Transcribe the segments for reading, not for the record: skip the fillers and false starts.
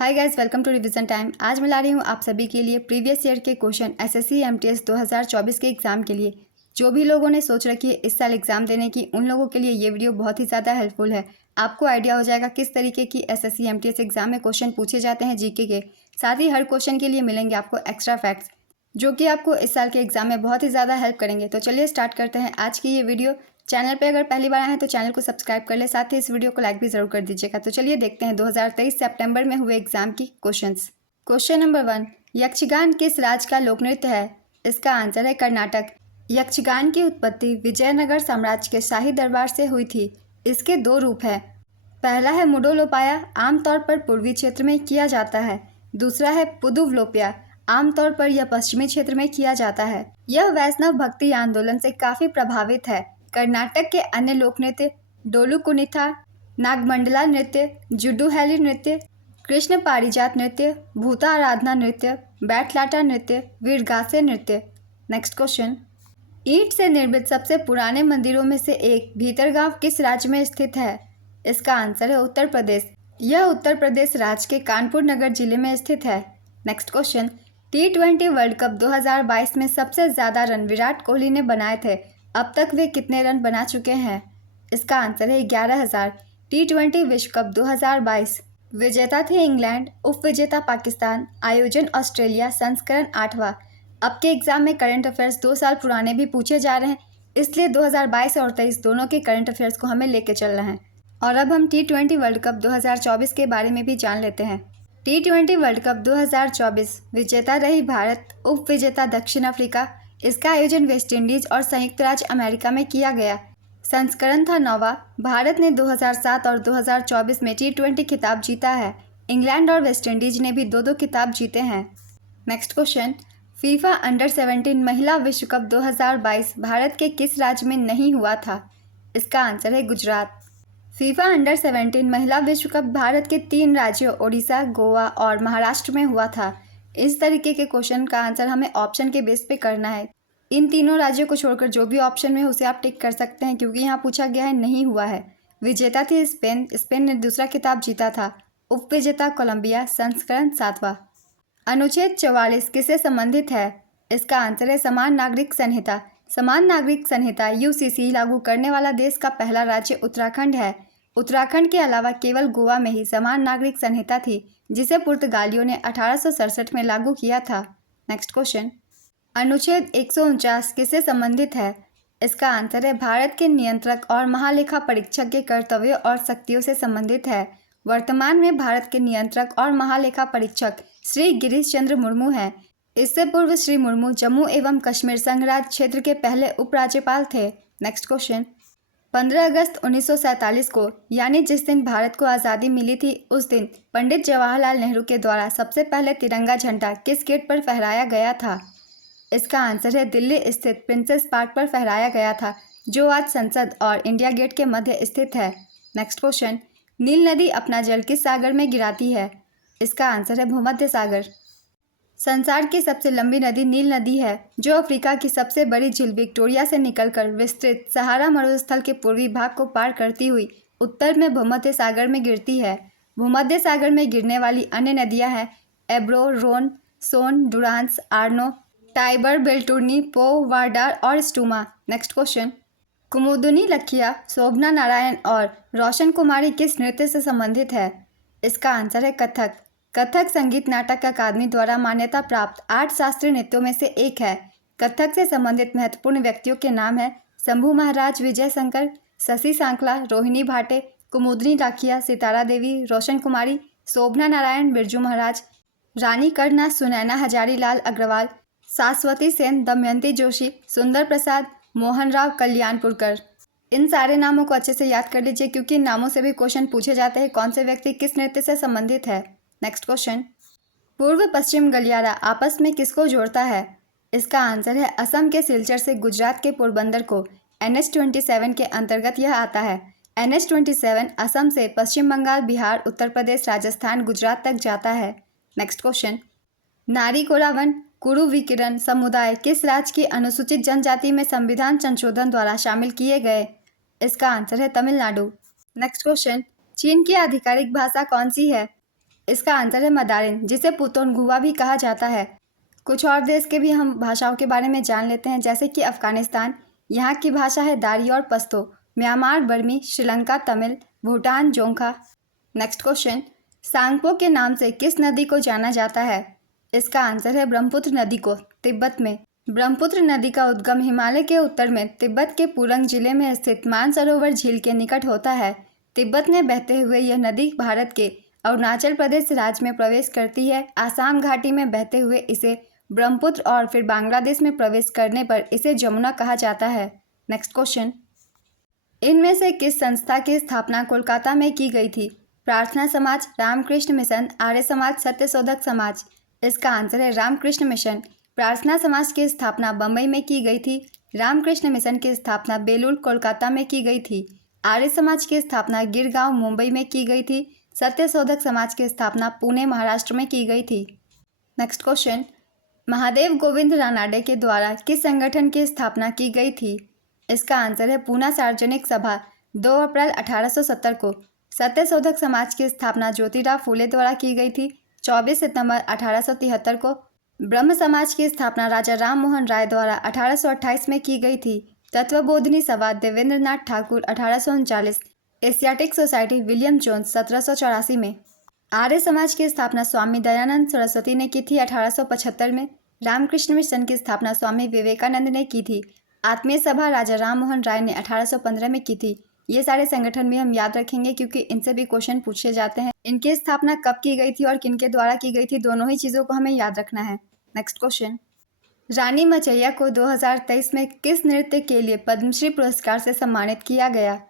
Hi guys, welcome to revision time. आज मैं ला रही हूँ आप सभी के लिए प्रीवियस ईयर के क्वेश्चन एसएससी एमटीएस 2024 के एग्ज़ाम के लिए। जो भी लोगों ने सोच रखी है इस साल एग्ज़ाम देने की, उन लोगों के लिए ये वीडियो बहुत ही ज़्यादा हेल्पफुल है। आपको आइडिया हो जाएगा किस तरीके की एसएससी एमटीएस एग्ज़ाम में क्वेश्चन पूछे जाते हैं जीके के। साथ ही हर क्वेश्चन के लिए मिलेंगे आपको एक्स्ट्रा फैक्ट्स, जो कि आपको इस साल के एग्ज़ाम में बहुत ही ज़्यादा हेल्प करेंगे। तो चलिए स्टार्ट करते हैं आज की ये वीडियो। चैनल पे अगर पहली बार आए हैं तो चैनल को सब्सक्राइब कर ले, साथ ही इस वीडियो को लाइक भी जरूर कर दीजिएगा। तो चलिए देखते हैं 2023 सितंबर में हुए एग्जाम की क्वेश्चंस। क्वेश्चन नंबर 1, यक्षगान किस राज्य का लोक नृत्य है? इसका आंसर है कर्नाटक। यक्षगान की उत्पत्ति विजयनगर साम्राज्य के शाही दरबार से हुई थी। इसके दो रूप हैं। पहला है मुडोलोपाया, आमतौर पर पूर्वी क्षेत्र में किया जाता है। दूसरा है पुदुवलोपिया, आमतौर पर यह पश्चिमी क्षेत्र में किया जाता है। यह वैष्णव भक्ति आंदोलन से काफी प्रभावित है। कर्नाटक के अन्य लोक नृत्य डोलू कुनिथा, नागमंडला नृत्य, जुडुहैली नृत्य, कृष्ण पारिजात नृत्य, भूता आराधना नृत्य, बैटलाटा नृत्य, वीरगासे नृत्य। नेक्स्ट क्वेश्चन, ईंट से निर्मित सबसे पुराने मंदिरों में से एक भीतरगांव किस राज्य में स्थित है? इसका आंसर है उत्तर प्रदेश। यह उत्तर प्रदेश राज्य के कानपुर नगर जिले में स्थित है। Next question, T20 world cup 2022 में सबसे ज़्यादा रन विराट कोहली ने बनाए थे। अब तक वे कितने रन बना चुके हैं? इसका आंसर है 11,000। T20 विश्व कप 2022 विजेता थे इंग्लैंड, उपविजेता पाकिस्तान, आयोजन ऑस्ट्रेलिया, संस्करण 8वां। अब के एग्जाम में करंट अफेयर्स 2 साल पुराने भी पूछे जा रहे हैं, इसलिए 2022 और 23 दोनों के करंट अफेयर्स को हमें लेके चलना है। और अब हम T20 वर्ल्ड कप 2024 के बारे में भी जान लेते हैं। T20 वर्ल्ड कप 2024 विजेता रही भारत, उप विजेता दक्षिण अफ्रीका। इसका आयोजन वेस्ट इंडीज और संयुक्त राज्य अमेरिका में किया गया। संस्करण था 9वां। भारत ने 2007 और 2024 में T20 खिताब जीता है। इंग्लैंड और वेस्ट इंडीज ने भी 2-2 खिताब जीते हैं। नेक्स्ट क्वेश्चन, फीफा अंडर 17 महिला विश्व कप 2022 भारत के किस राज्य में नहीं हुआ था? इसका आंसर है गुजरात। फीफा अंडर 17 महिला विश्व कप भारत के 3 राज्यों ओडिशा, गोवा और महाराष्ट्र में हुआ था। इस तरीके के क्वेश्चन का आंसर हमें ऑप्शन के बेस पे करना है। इन तीनों राज्यों को छोड़कर जो भी ऑप्शन में उसे आप टिक कर सकते हैं, क्योंकि यहाँ पूछा गया है नहीं हुआ है। विजेता थी स्पेन, स्पेन ने दूसरा खिताब जीता था। उप विजेता कोलंबिया, संस्करण 7वां। अनुच्छेद 44 किससे संबंधित है? इसका आंसर है समान नागरिक संहिता। समान नागरिक संहिता यूसीसी लागू करने वाला देश का पहला राज्य उत्तराखंड है। उत्तराखंड के अलावा केवल गोवा में ही समान नागरिक संहिता थी, जिसे पुर्तगालियों ने 1867 में लागू किया था। नेक्स्ट क्वेश्चन, अनुच्छेद 149 किससे संबंधित है? इसका आंसर है भारत के नियंत्रक और महालेखा परीक्षक के कर्तव्यों और शक्तियों से संबंधित है। वर्तमान में भारत के नियंत्रक और महालेखा परीक्षक श्री गिरीश चंद्र मुर्मू हैं। इससे पूर्व श्री मुर्मू जम्मू एवं कश्मीर संघ राज्य क्षेत्र के पहले उपराज्यपाल थे। नेक्स्ट क्वेश्चन, 15 अगस्त 1947 को, यानी जिस दिन भारत को आज़ादी मिली थी, उस दिन पंडित जवाहरलाल नेहरू के द्वारा सबसे पहले तिरंगा झंडा किस गेट पर फहराया गया था? इसका आंसर है दिल्ली स्थित प्रिंसेस पार्क पर फहराया गया था, जो आज संसद और इंडिया गेट के मध्य स्थित है। नेक्स्ट क्वेश्चन, नील नदी अपना जल किस सागर में गिराती है? इसका आंसर है भूमध्य सागर। संसार की सबसे लंबी नदी नील नदी है, जो अफ्रीका की सबसे बड़ी झील विक्टोरिया से निकलकर विस्तृत सहारा मरुस्थल के पूर्वी भाग को पार करती हुई उत्तर में भूमध्य सागर में गिरती है। भूमध्य सागर में गिरने वाली अन्य नदियां हैं एब्रो, रोन, सोन, डुरांस, आर्नो, टाइबर, बेल्टुर्नी, पो, वार्डार और स्टूमा। नेक्स्ट क्वेश्चन, कुमुदुनी लखिया, शोभना नारायण और रोशन कुमारी किस नृत्य से संबंधित है? इसका आंसर है कथक। कथक संगीत नाटक अकादमी द्वारा मान्यता प्राप्त 8 शास्त्रीय नृत्यों में से एक है। कथक से संबंधित महत्वपूर्ण व्यक्तियों के नाम है शंभू महाराज, विजय शंकर, शशि सांकला, रोहिणी भाटे, कुमुदनी लाखिया, सितारा देवी, रोशन कुमारी, शोभना नारायण, बिरजू महाराज, रानी कर्णा, सुनैना हजारी लाल अग्रवाल, शाश्वती सेन, दमयंती जोशी, सुंदर प्रसाद, मोहन राव कल्याणपुरकर। इन सारे नामों को अच्छे से याद कर लीजिए, क्योंकि इन नामों से भी क्वेश्चन पूछे जाते हैं कौन से व्यक्ति किस नृत्य से संबंधित है। नेक्स्ट क्वेश्चन, पूर्व पश्चिम गलियारा आपस में किसको जोड़ता है? इसका आंसर है असम के सिलचर से गुजरात के पोरबंदर को। NH27 के अंतर्गत यह आता है। NH27 असम से पश्चिम बंगाल, बिहार, उत्तर प्रदेश, राजस्थान, गुजरात तक जाता है। नेक्स्ट क्वेश्चन, नारी कोरावन कुरु विकिरण समुदाय किस राज्य की अनुसूचित जनजाति में संविधान संशोधन द्वारा शामिल किए गए? इसका आंसर है तमिलनाडु। नेक्स्ट क्वेश्चन, चीन की आधिकारिक भाषा कौन सी है? इसका आंसर है मदारिन, जिसे पुतोनगुआ भी कहा जाता है। कुछ और देश के भी हम भाषाओं के बारे में जान लेते हैं, जैसे कि अफगानिस्तान, यहाँ की भाषा है दारी और पश्तो। म्यांमार बर्मी, श्रीलंका तमिल, भूटान जोंखा। नेक्स्ट क्वेश्चन, सांगपो के नाम से किस नदी को जाना जाता है? इसका आंसर है ब्रह्मपुत्र नदी को, तिब्बत में। ब्रह्मपुत्र नदी का उद्गम हिमालय के उत्तर में तिब्बत के पुरंग जिले में स्थित मानसरोवर झील के निकट होता है। तिब्बत में बहते हुए यह नदी भारत के अरुणाचल प्रदेश राज्य में प्रवेश करती है। आसाम घाटी में बहते हुए इसे ब्रह्मपुत्र और फिर बांग्लादेश में प्रवेश करने पर इसे जमुना कहा जाता है। नेक्स्ट क्वेश्चन, इनमें से किस संस्था की स्थापना कोलकाता में की गई थी? प्रार्थना समाज, रामकृष्ण मिशन, आर्य समाज, सत्यशोधक समाज। इसका आंसर है रामकृष्ण मिशन। प्रार्थना समाज की स्थापना बम्बई में की गई थी। रामकृष्ण मिशन की स्थापना बेलूर कोलकाता में की गई थी। आर्य समाज की स्थापना गिरगांव मुंबई में की गई थी। सत्यशोधक समाज की स्थापना पुणे महाराष्ट्र में की गई थी। नेक्स्ट क्वेश्चन, महादेव गोविंद रानाडे के द्वारा किस संगठन की स्थापना की गई थी? इसका आंसर है पूना सार्वजनिक सभा, 2 अप्रैल 1870 को। सत्यशोधक समाज की स्थापना ज्योतिराव फूले द्वारा की गई थी, 24 सितंबर 1873 को। ब्रह्म समाज की स्थापना राजा राम मोहन राय द्वारा 1828 में की गई थी। Tattvabodhini Sabha Devendra Nath Thakur 1839। Asiatic Society William Jones 1784 में। आर्य समाज की स्थापना स्वामी दयानंद सरस्वती ने की थी 1875 में। रामकृष्ण मिशन की स्थापना स्वामी विवेकानंद ने की थी। आत्मीय सभा राजा राम मोहन राय ने 1815 में की थी। ये सारे संगठन भी हम याद रखेंगे क्योंकि इनसे भी क्वेश्चन पूछे जाते हैं। इनकी स्थापना कब की गई थी और किनके द्वारा की गई थी, दोनों ही चीज़ों को हमें याद रखना है। नेक्स्ट क्वेश्चन, रानी मचैया को 2023 में किस नृत्य के लिए पद्मश्री पुरस्कार से सम्मानित किया गया?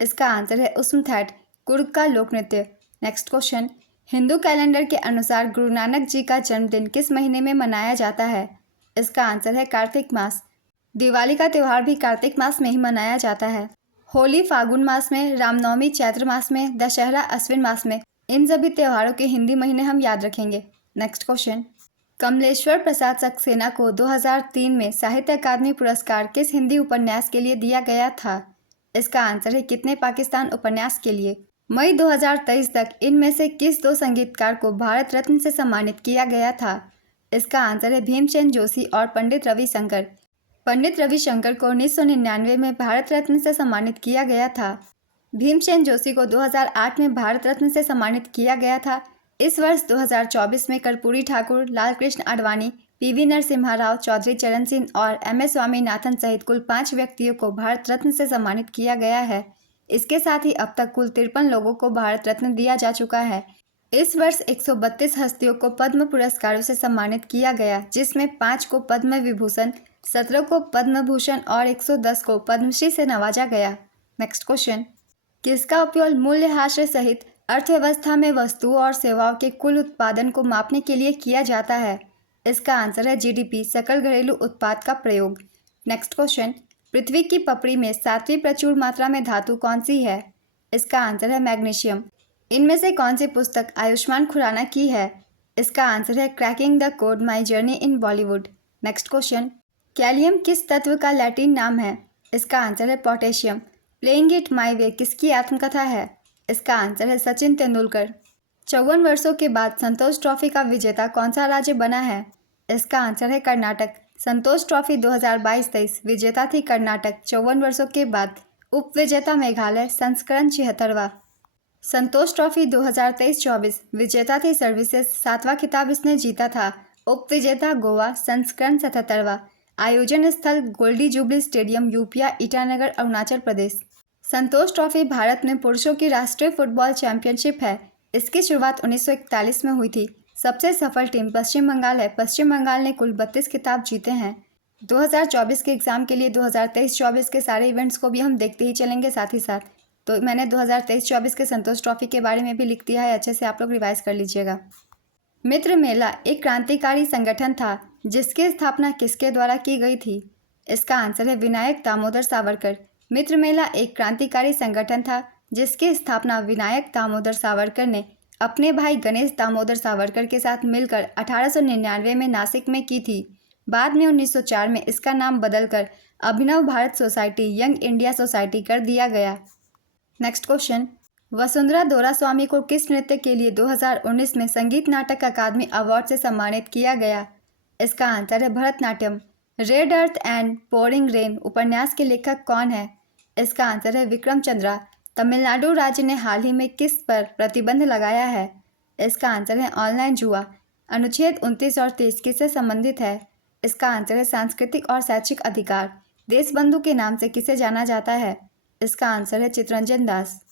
इसका आंसर है उसमथैट, कुर्ग का लोक नृत्य। नेक्स्ट क्वेश्चन, हिंदू कैलेंडर के अनुसार गुरु नानक जी का जन्मदिन किस महीने में मनाया जाता है? इसका आंसर है कार्तिक मास। दिवाली का त्यौहार भी कार्तिक मास में ही मनाया जाता है। होली फागुन मास में, रामनवमी चैत्र मास में, दशहरा अश्विन मास में। इन सभी त्योहारों के हिंदी महीने हम याद रखेंगे। नेक्स्ट क्वेश्चन, कमलेश्वर प्रसाद सक्सेना को 2003 में साहित्य अकादमी पुरस्कार किस हिंदी उपन्यास के लिए दिया गया था? इसका आंसर है कितने पाकिस्तान उपन्यास के लिए। मई 2023 तक इनमें से किस 2 संगीतकार को भारत रत्न से सम्मानित किया गया था? इसका आंसर है भीमसेन जोशी और पंडित रविशंकर। पंडित रविशंकर को 1999 में भारत रत्न से सम्मानित किया गया था। भीमसेन जोशी को 2008 में भारत रत्न से सम्मानित किया गया था। इस वर्ष 2024 में कर्पूरी ठाकुर, लालकृष्ण आडवाणी, पीवी नरसिम्हा राव, चौधरी चरण सिंह और MS स्वामीनाथन सहित कुल 5 व्यक्तियों को भारत रत्न से सम्मानित किया गया है। इसके साथ ही अब तक कुल 53 लोगों को भारत रत्न दिया जा चुका है। इस वर्ष 132 हस्तियों को पद्म पुरस्कारों से सम्मानित किया गया, जिसमें 5 को पद्म विभूषण, 17 को पद्म भूषण और 110 को पद्मश्री से नवाजा गया। नेक्स्ट क्वेश्चन, किसका उपयोग मूल्यह्रास सहित अर्थव्यवस्था में वस्तुओं और सेवाओं के कुल उत्पादन को मापने के लिए किया जाता है? इसका आंसर है GDP, सकल घरेलू उत्पाद का प्रयोग। नेक्स्ट क्वेश्चन, पृथ्वी की पपड़ी में 7वीं प्रचुर मात्रा में धातु कौन सी है? इसका आंसर है मैग्नीशियम। इनमें से कौन सी पुस्तक आयुष्मान खुराना की है? इसका आंसर है cracking the code, my journey in Bollywood. Next question, kalium किस तत्व का लैटिन नाम है? इसका आंसर है potassium. Playing it my way किसकी आत्मकथा है? इसका आंसर है सचिन तेंदुलकर। 54 वर्षों के बाद संतोष ट्रॉफी का विजेता कौन सा राज्य बना है? इसका आंसर है कर्नाटक। संतोष ट्रॉफी 2022-23 विजेता थी कर्नाटक। 54 वर्षों के बाद उप विजेता मेघालय, संस्करण 76वां। संतोष ट्रॉफी 2023-24 विजेता थी सर्विसेज, 7वां खिताब इसने जीता था। उप विजेता गोवा, संस्करण 77वां। आयोजन स्थल गोल्डी जुबली स्टेडियम, यूपिया, ईटानगर, अरुणाचल प्रदेश। संतोष ट्रॉफी भारत में पुरुषों की राष्ट्रीय फुटबॉल चैंपियनशिप है। इसकी शुरुआत 1941 में हुई थी। सबसे सफल टीम पश्चिम बंगाल है। पश्चिम बंगाल ने कुल 32 खिताब जीते हैं। 2024 के एग्ज़ाम के लिए 2023-24 के सारे इवेंट्स को भी हम देखते ही चलेंगे साथ ही साथ। तो मैंने 2023-24 के संतोष ट्रॉफी के बारे में भी लिख दिया है, अच्छे से आप लोग रिवाइज कर लीजिएगा। मित्र मेला एक क्रांतिकारी संगठन था जिसकी स्थापना किसके द्वारा की गई थी? इसका आंसर है विनायक दामोदर सावरकर। मित्र मेला एक क्रांतिकारी संगठन था जिसकी स्थापना विनायक दामोदर सावरकर ने अपने भाई गणेश दामोदर सावरकर के साथ मिलकर 1899 में नासिक में की थी। बाद में 1904 में इसका नाम बदलकर Abhinav Bharat Society, young India Society कर दिया गया। नेक्स्ट क्वेश्चन, वसुंधरा दोरास्वामी को किस नृत्य के लिए 2019 में संगीत नाटक अकादमी अवार्ड से सम्मानित किया गया? इसका आंसर है Bharatanatyam. Red earth and pouring rain उपन्यास के लेखक कौन है? इसका आंसर है विक्रम चंद्रा। तमिलनाडु राज्य ने हाल ही में किस पर प्रतिबंध लगाया है? इसका आंसर है ऑनलाइन जुआ। अनुच्छेद 29 और 30 किससे संबंधित है? इसका आंसर है सांस्कृतिक और शैक्षिक अधिकार। देशबंधु के नाम से किसे जाना जाता है? इसका आंसर है Chittaranjan Das.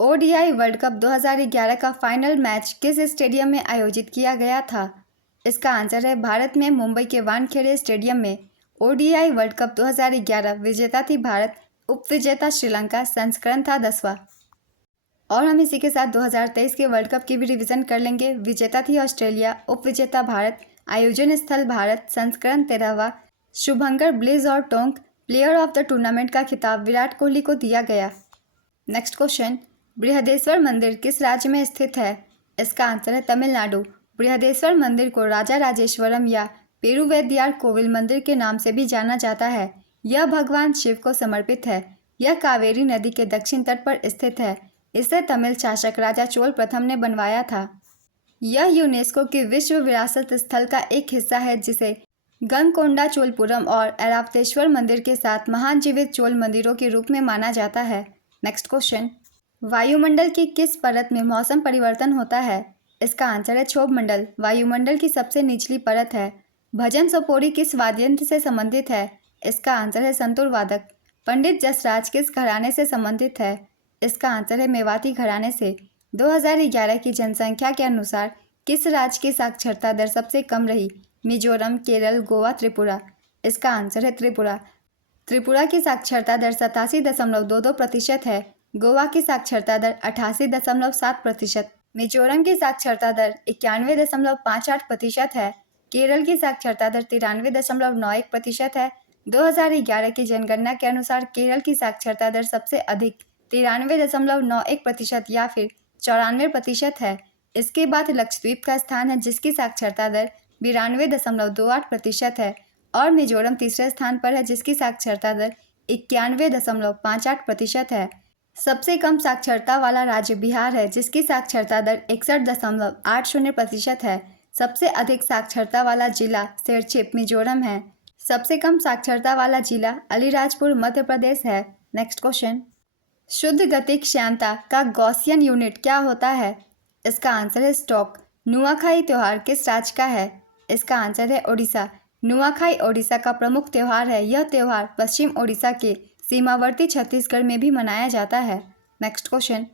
ODI world cup 2011 का फाइनल मैच किस स्टेडियम में आयोजित किया गया था? इसका आंसर है भारत में मुंबई के वानखेड़े स्टेडियम में। ओडीआई वर्ल्ड कप 2011 विजेता थी भारत, उपविजेता श्रीलंका, संस्करण था 10वां। और हम इसी के साथ 2023 के वर्ल्ड कप की भी रिवीजन कर लेंगे। विजेता थी ऑस्ट्रेलिया, उपविजेता भारत, आयोजन स्थल भारत, संस्करण 13वां। शुभंकर ब्लिज और Tonk player of the tournament का खिताब विराट कोहली को दिया गया। नेक्स्ट क्वेश्चन, बृहदेश्वर मंदिर किस राज्य में स्थित है? इसका आंसर है तमिलनाडु। बृहदेश्वर मंदिर को राजा राजेश्वरम या पेरुवैद्यार कोविल मंदिर के नाम से भी जाना जाता है। यह भगवान शिव को समर्पित है। यह कावेरी नदी के दक्षिण तट पर स्थित है। इसे तमिल शासक राजा चोल प्रथम ने बनवाया था। यह यूनेस्को की विश्व विरासत स्थल का एक हिस्सा है, जिसे गंगकोंडा चोलपुरम और ऐरावतेश्वर मंदिर के साथ महान जीवित चोल मंदिरों के रूप में माना जाता है। नेक्स्ट क्वेश्चन, वायुमंडल की किस परत में मौसम परिवर्तन होता है? इसका आंसर है क्षोभ मंडल। वायुमंडल की सबसे निचली परत है। भजन सोपोरी किस वाद्ययंत्र से संबंधित है? इसका आंसर है संतूर वादक। पंडित जसराज किस घराने से संबंधित है? इसका आंसर है मेवाती घराने से। 2011 की जनसंख्या के अनुसार किस राज्य की साक्षरता दर सबसे कम रही? मिजोरम, केरल, गोवा, त्रिपुरा। इसका आंसर है त्रिपुरा। त्रिपुरा की साक्षरता दर 87.22% है। गोवा की साक्षरता दर 88.7%। मिजोरम की साक्षरता दर 91.58% है। केरल की साक्षरता दर 93.91% है। 2011 की जनगणना के अनुसार केरल की साक्षरता दर सबसे अधिक 93.91% या फिर 94% है। इसके बाद लक्षद्वीप का स्थान है, जिसकी साक्षरता दर 92.28% है, और मिजोरम तीसरे स्थान पर है, जिसकी साक्षरता दर 91.58% है। सबसे कम साक्षरता वाला राज्य बिहार है, जिसकी साक्षरता दर 61.80% है। सबसे अधिक साक्षरता वाला जिला शेरछिप मिजोरम है। सबसे कम साक्षरता वाला जिला अलीराजपुर मध्य प्रदेश है। नेक्स्ट क्वेश्चन, शुद्ध गतिक श्यानता का गॉसियन यूनिट क्या होता है? इसका आंसर है स्टॉक। नुआखाई त्यौहार किस राज्य का है? इसका आंसर है ओडिशा। नुआखाई ओडिशा का प्रमुख त्यौहार है। यह त्यौहार पश्चिम ओडिशा के सीमावर्ती छत्तीसगढ़ में भी मनाया जाता है। नेक्स्ट क्वेश्चन,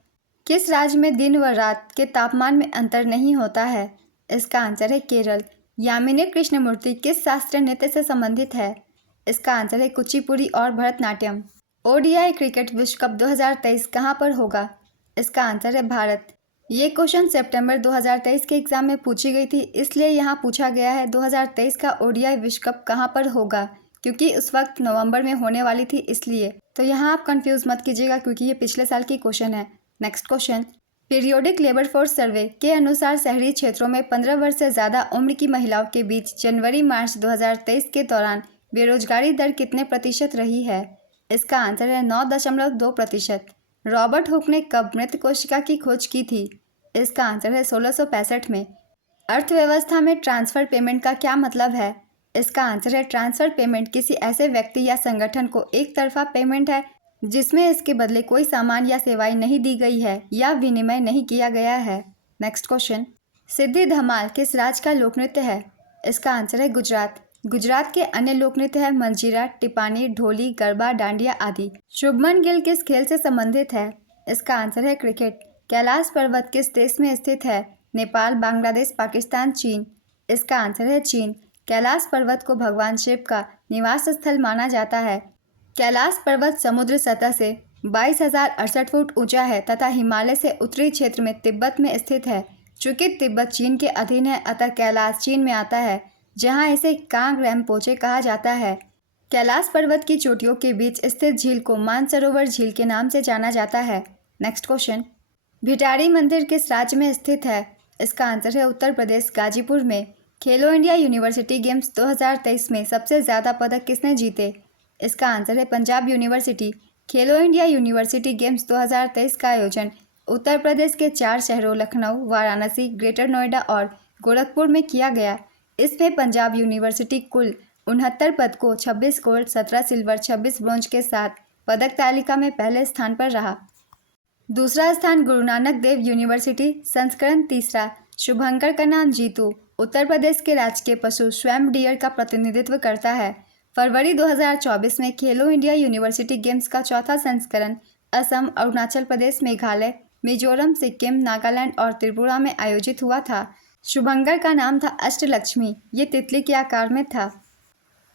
किस राज्य में दिन व रात के तापमान में अंतर नहीं होता है? इसका आंसर है केरल। यामिनी कृष्णमूर्ति किस शास्त्रीय नृत्य से संबंधित है? इसका आंसर है कुचिपुड़ी और भरतनाट्यम। ओडीआई क्रिकेट विश्व कप 2023 कहाँ पर होगा? इसका आंसर है भारत। ये क्वेश्चन सितंबर 2023 के एग्जाम में पूछी गई थी, इसलिए यहाँ पूछा गया है 2023 का ओडीआई विश्व कप कहाँ पर होगा, क्योंकि उस वक्त नवंबर में होने वाली थी, इसलिए। तो यहाँ आप कंफ्यूज मत कीजिएगा, क्योंकि ये पिछले साल की क्वेश्चन है। Next question, periodic labour force survey के अनुसार शहरी क्षेत्रों में 15 वर्ष से ज़्यादा उम्र की महिलाओं के बीच जनवरी-मार्च 2023 के दौरान बेरोजगारी दर कितने प्रतिशत रही है? इसका आंसर है 9.2%। रॉबर्ट हुक ने कब मृत कोशिका की खोज की थी? इसका आंसर है 1665 में। अर्थव्यवस्था में ट्रांसफ़र पेमेंट का क्या मतलब है? इसका आंसर है ट्रांसफ़र पेमेंट किसी ऐसे व्यक्ति या संगठन को एक तरफा पेमेंट है, जिसमें इसके बदले कोई सामान या सेवाएं नहीं दी गई है या विनिमय नहीं किया गया है। नेक्स्ट क्वेश्चन, सिद्धि धमाल किस राज्य का लोक नृत्य है? इसका आंसर है गुजरात। गुजरात के अन्य लोक नृत्य है मंजीरा, टिपानी, ढोली, गरबा, डांडिया आदि। शुभमन गिल किस खेल से संबंधित है? इसका आंसर है क्रिकेट। कैलाश पर्वत किस देश में स्थित है? नेपाल, बांग्लादेश, पाकिस्तान, चीन। इसका आंसर है चीन। कैलाश पर्वत को भगवान शिव का निवास स्थल माना जाता है। कैलाश पर्वत समुद्र सतह से 22,068 फुट ऊंचा है तथा हिमालय से उत्तरी क्षेत्र में तिब्बत में स्थित है। चूंकि तिब्बत चीन के अधीन है, अतः कैलाश चीन में आता है, जहां इसे कांग रेम्पोचे कहा जाता है। कैलाश पर्वत की चोटियों के बीच स्थित झील को मानसरोवर झील के नाम से जाना जाता है। नेक्स्ट क्वेश्चन, भिटारी मंदिर किस राज्य में स्थित है? इसका आंसर है उत्तर प्रदेश, गाजीपुर में। खेलो इंडिया यूनिवर्सिटी गेम्स 2023 में सबसे ज़्यादा पदक किसने जीते? इसका आंसर है पंजाब यूनिवर्सिटी। खेलो इंडिया यूनिवर्सिटी गेम्स 2023 का आयोजन उत्तर प्रदेश के 4 शहरों लखनऊ, वाराणसी, ग्रेटर नोएडा और गोरखपुर में किया गया। इसमें पंजाब यूनिवर्सिटी कुल 69 पदकों, 26 गोल्ड, 17 सिल्वर, 26 ब्रॉन्ज के साथ पदक तालिका में पहले स्थान पर रहा। दूसरा स्थान गुरु नानक देव यूनिवर्सिटी, संस्करण तीसरा, शुभंकर का नाम जीतू, उत्तर प्रदेश के राजकीय पशु स्वयं डियर का प्रतिनिधित्व करता है। फरवरी 2024 में खेलो इंडिया यूनिवर्सिटी गेम्स का चौथा संस्करण असम, अरुणाचल प्रदेश, मेघालय, मिजोरम, सिक्किम, नागालैंड और त्रिपुरा में आयोजित हुआ था। शुभंकर का नाम था अष्टलक्ष्मी। ये तितली के आकार में था।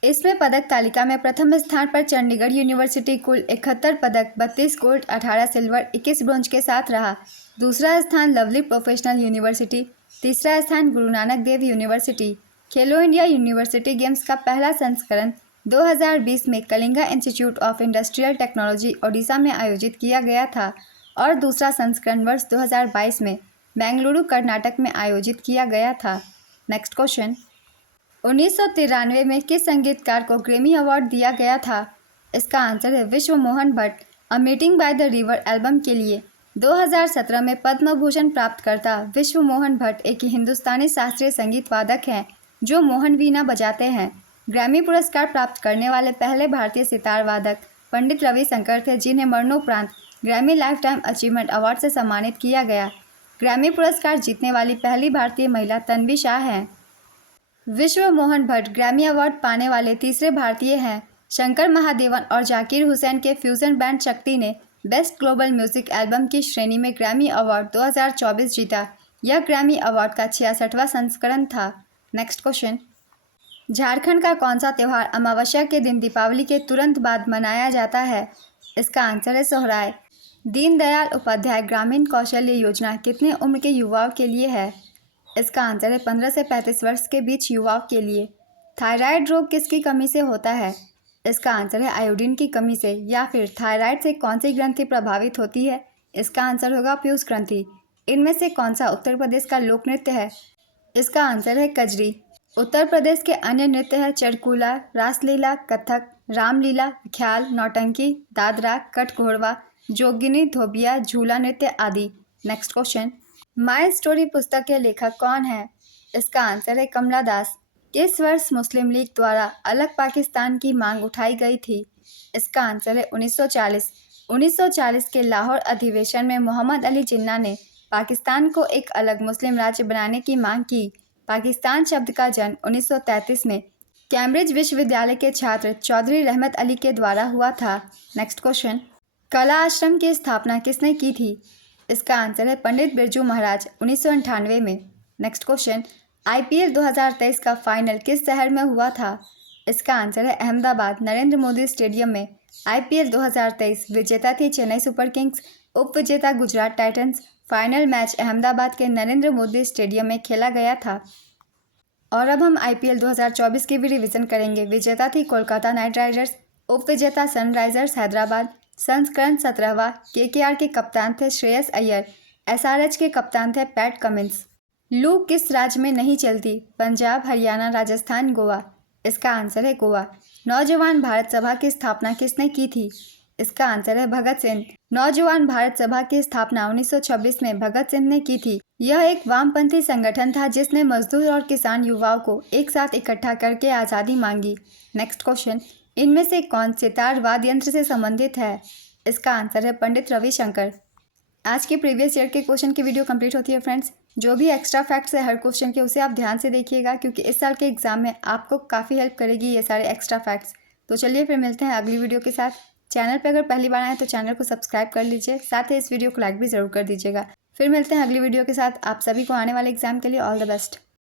इसमें पदक तालिका में प्रथम स्थान पर चंडीगढ़ यूनिवर्सिटी कुल 71 पदक, 32 गोल्ड, 18 सिल्वर, 21 ब्रॉन्ज के साथ रहा। दूसरा स्थान लवली प्रोफेशनल यूनिवर्सिटी, तीसरा स्थान गुरु नानक देव यूनिवर्सिटी। खेलो इंडिया यूनिवर्सिटी गेम्स का पहला संस्करण 2020 में Kalinga institute of industrial technology Odisha में आयोजित किया गया था और दूसरा संस्करण वर्ष 2022 में बेंगलुरु, कर्नाटक में आयोजित किया गया था। नेक्स्ट क्वेश्चन, 1993 में किस संगीतकार को ग्रैमी अवार्ड दिया गया था? इसका आंसर है विश्व Mohan Bhatt, a meeting by the river album के लिए। 2017 में पद्म भूषण प्राप्तकर्ता विश्व मोहन भट्ट एक हिंदुस्तानी शास्त्रीय संगीत वादक हैं जो मोहन वीणा बजाते हैं। ग्रैमी पुरस्कार प्राप्त करने वाले पहले भारतीय सितार वादक पंडित रविशंकर थे, जिन्हें मरणोपरांत Grammy life time achievement award से सम्मानित किया गया। ग्रैमी पुरस्कार जीतने वाली पहली भारतीय महिला तन्वी शाह हैं। विश्व मोहन भट्ट ग्रैमी अवार्ड पाने वाले तीसरे भारतीय हैं। शंकर महादेवन और जाकिर हुसैन के फ्यूजन बैंड शक्ति ने बेस्ट ग्लोबल म्यूजिक एल्बम की श्रेणी में ग्रैमी अवार्ड 2024 जीता। यह ग्रैमी अवार्ड का 66वां संस्करण था। नेक्स्ट क्वेश्चन, झारखंड का कौन सा त्यौहार अमावस्या के दिन दीपावली के तुरंत बाद मनाया जाता है? इसका आंसर है सोहराय। दीनदयाल उपाध्याय ग्रामीण कौशल्य योजना कितने उम्र के युवाओं के लिए है? इसका आंसर है 15 से 35 वर्ष के बीच युवाओं के लिए। थायराइड रोग किसकी कमी से होता है? इसका आंसर है आयोडीन की कमी से। या फिर थायराइड से कौन सी ग्रंथि प्रभावित होती है? इसका आंसर होगा पीयूष ग्रंथि। इनमें से कौन सा उत्तर प्रदेश का लोक नृत्य है? इसका आंसर है कजरी। उत्तर प्रदेश के अन्य नृत्य है चरकुला, रासलीला, कथक, रामलीला, ख्याल, नौटंकी, दादरा, कटघोड़वा, जोगिनी, धोबिया, झूला नृत्य आदि। नेक्स्ट क्वेश्चन, माई स्टोरी पुस्तक के लेखक कौन है? इसका आंसर है कमला दास। किस वर्ष मुस्लिम लीग द्वारा अलग पाकिस्तान की मांग उठाई गई थी? इसका आंसर है 1940। 1940 के लाहौर अधिवेशन में मोहम्मद अली जिन्ना ने पाकिस्तान को एक अलग मुस्लिम राज्य बनाने की मांग की। पाकिस्तान शब्द का जन्म 1933 में कैम्ब्रिज विश्वविद्यालय के छात्र चौधरी रहमत अली के द्वारा हुआ था। नेक्स्ट क्वेश्चन, कला आश्रम की स्थापना किसने की थी? इसका आंसर है पंडित बिरजू महाराज 1998 में। नेक्स्ट क्वेश्चन, IPL 2023 का फाइनल किस शहर में हुआ था? इसका आंसर है अहमदाबाद, नरेंद्र मोदी स्टेडियम में। IPL 2023 विजेता थी चेन्नई सुपर किंग्स, उप विजेता Gujarat Titans. Final match Ahmedabad के नरेंद्र मोदी स्टेडियम में खेला गया था। और अब हम IPL 2024 की भी रिवीजन करेंगे। विजेता थी कोलकाता नाइट राइडर्स, उप विजेता सनराइजर्स हैदराबाद। संस्करण 17वां। KKR के कप्तान थे श्रेयस अय्यर। SRH के कप्तान थे पैट कमिंस। लू किस राज्य में नहीं चलती? पंजाब, हरियाणा, राजस्थान, गोवा। इसका आंसर है गोवा। नौजवान भारत सभा की स्थापना किसने की थी? इसका आंसर है भगत सिंह। नौजवान भारत सभा की स्थापना 1926 में भगत सिंह ने की थी। यह एक वामपंथी संगठन था जिसने मजदूर और किसान युवाओं को एक साथ इकट्ठा करके आज़ादी मांगी। नेक्स्ट क्वेश्चन, इनमें से कौन सितार वाद्य यंत्र से संबंधित है? इसका आंसर है पंडित रविशंकर। आज के प्रीवियस ईयर के क्वेश्चन की वीडियो कंप्लीट होती है फ्रेंड्स। जो भी एक्स्ट्रा फैक्ट्स है हर क्वेश्चन के, उसे आप ध्यान से देखिएगा क्योंकि इस साल के एग्जाम में आपको काफ़ी हेल्प करेगी ये सारे एक्स्ट्रा फैक्ट्स। तो चलिए फिर मिलते हैं अगली वीडियो के साथ। चैनल पर अगर पहली बार आए तो चैनल को सब्सक्राइब कर लीजिए, साथ ही इस वीडियो को लाइक भी ज़रूर कर दीजिएगा। फिर मिलते हैं अगली वीडियो के साथ। आप सभी को आने वाले एग्जाम के लिए ऑल द बेस्ट।